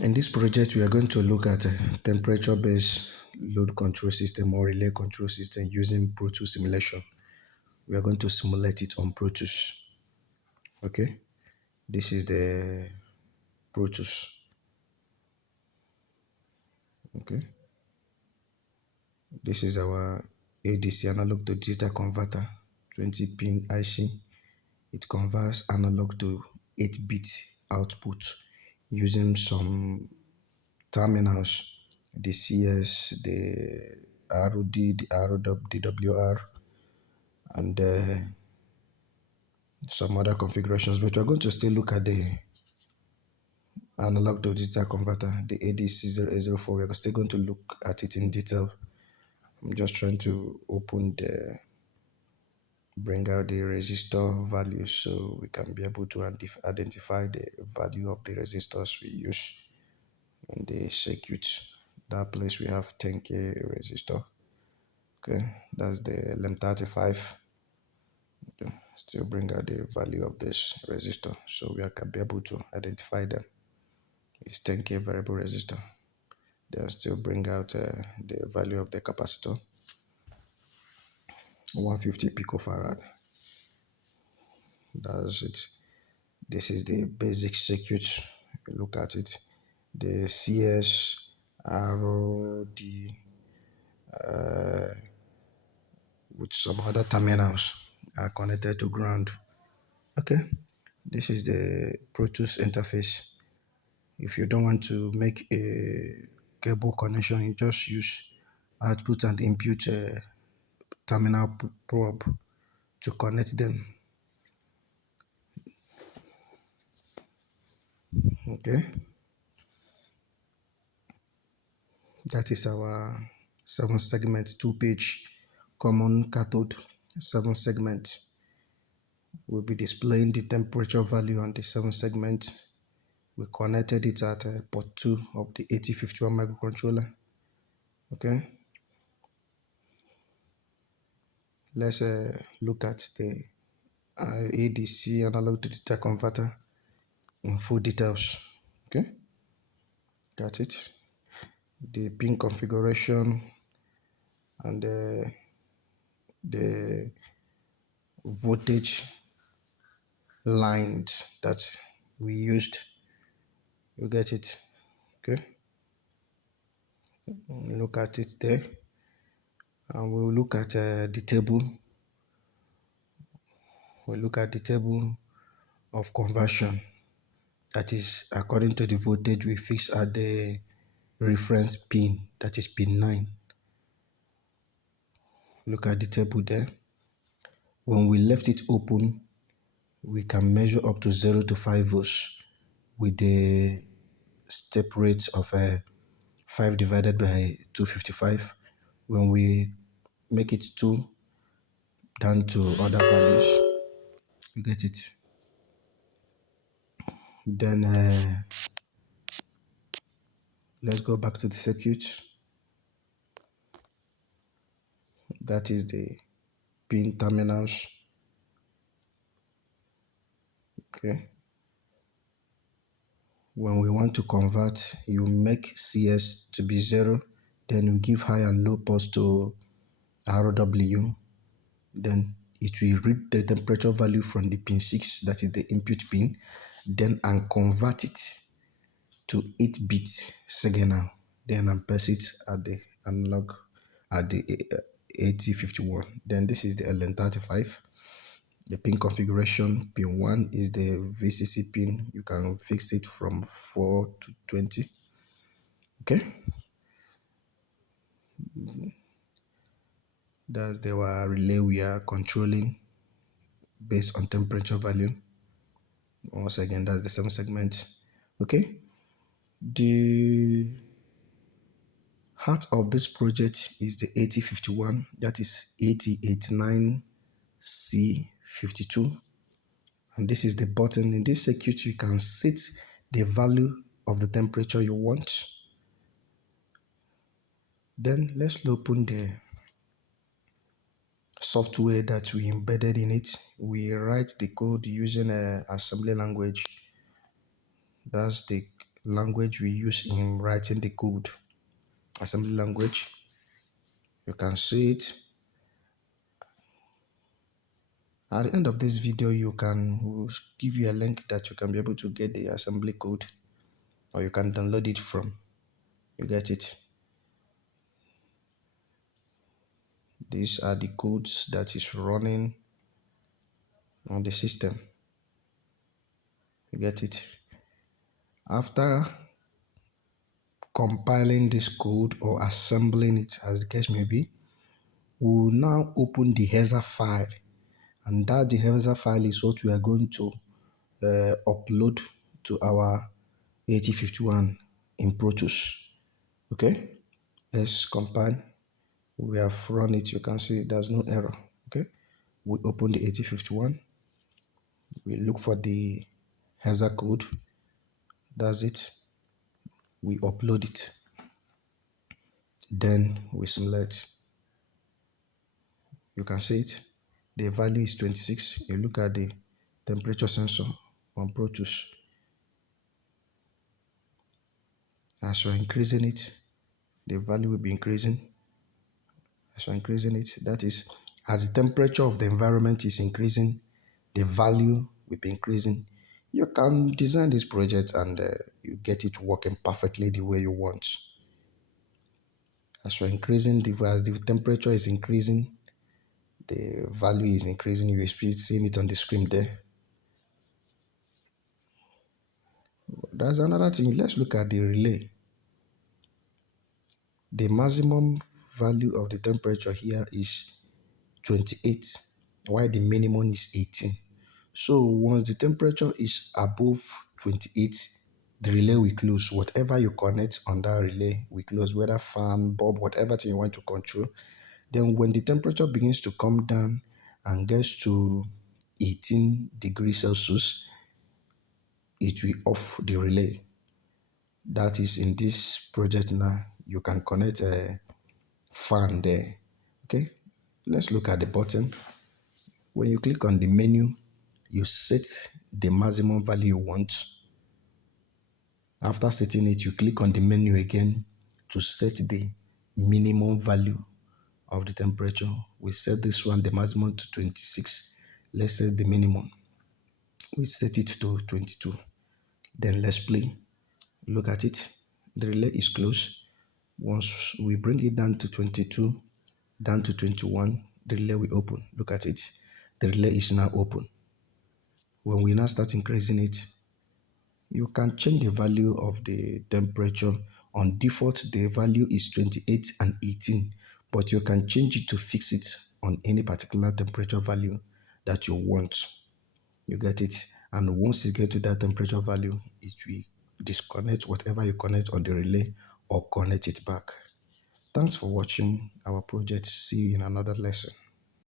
In this project, we are going to look at a temperature-based load control system or relay control system using Pro Tools simulation. We are going to simulate it on Pro Tools. Okay, this is the Pro Tools. Okay, this is our ADC analog to digital converter, 20 pin IC. It converts analog to 8-bit output using some terminals, the CS, the ROD, the ROW, the WR, and some other configurations. But we're going to still look at the analog to digital converter, the ADC0804. We're still going to look at it in detail. I'm just trying to bring out the resistor value so we can be able to identify the value of the resistors we use in the circuit. That place we have 10K resistor. Okay, that's the LM35. Okay. Still bring out the value of this resistor so we can be able to identify them. It's 10K variable resistor. They'll still bring out the value of the capacitor, 150 picofarad. That's it. This is the basic circuit. Look at it. The CS, ROD, with some other terminals are connected to ground. Okay, this is the Pro Tools interface. If you don't want to make a cable connection, you just use output and input terminal probe to connect them. Okay, that is our 7-segment 2-page common cathode. 7-segment will be displaying the temperature value on the 7-segment. We connected it at port 2 of the AT51 microcontroller. Okay, let's look at the ADC analog to digital converter in full details. Okay, got it. The pin configuration and the voltage lines that we used. You get it. Okay, look at it there, and we'll look at the table. We'll look at the table of conversion. That is according to the voltage we fix at the reference pin, that is pin 9. Look at the table there. When we left it open, we can measure up to 0 to 5 volts with the step rate of 5 divided by 255. When we make it 2 down to other values, you get it. Then let's go back to the circuit. That is the pin terminals. Okay. When we want to convert, you make CS to be 0, then you give high and low pulse to ROW, then it will read the temperature value from the pin 6, that is the input pin, then and convert it to 8-bit signal, then and pass it at the analog at the AT51. Then this is the LM35. The pin configuration, pin 1 is the VCC pin. You can fix it from 4 to 20. Okay, that's the relay we are controlling based on temperature value. Once again, that's the 7-segment. Okay, the heart of this project is the AT51, that is AT89C52, and this is the button. In this circuit, you can set the value of the temperature you want. Then let's open the software that we embedded in it. We write the code using assembly language. That's the language we use in writing the code, assembly language. You can see it. At the end of this video, we'll give you a link that you can be able to get the assembly code, or you can download it from. You get it. These are the codes that is running on the system. You get it. After compiling this code or assembling it, as the case may be, we will now open the Hexa file, and that the Hexa file is what we are going to upload to our 8051 in Pro Tools. Okay, let's compile. We have run it. You can see there's no error. Okay, we open the 8051. We look for the Hexa code. That's it. We upload it. Then we select. You can see it. The value is 26. You look at the temperature sensor on Pro Tools. As you're increasing it, the value will be increasing. As you're increasing it, that is, as the temperature of the environment is increasing, the value will be increasing. You can design this project and you get it working perfectly the way you want. As you're increasing, as the temperature is increasing, the value is increasing. You're seeing it on the screen there. There's another thing. Let's look at the relay. The maximum value of the temperature here is 28, while the minimum is 18. So once the temperature is above 28, the relay will close. Whatever you connect on that relay will close, whether fan, bulb, whatever thing you want to control. Then when the temperature begins to come down and gets to 18 degrees Celsius, it will off the relay. That is, in this project now, you can connect a fan there. Okay, let's look at the button. When you click on the menu, you set the maximum value you want. After setting it, you click on the menu again to set the minimum value of the temperature. We set this one, the maximum, to 26. Let's set the minimum. We set it to 22. Then let's play. Look at it. The relay is closed. Once we bring it down to 22, down to 21, the relay will open. Look at it. The relay is now open. When we now start increasing it, you can change the value of the temperature. On default, the value is 28 and 18, but you can change it to fix it on any particular temperature value that you want. You get it? And once you get to that temperature value, it will disconnect whatever you connect on the relay or connect it back. Thanks for watching our project. See you in another lesson.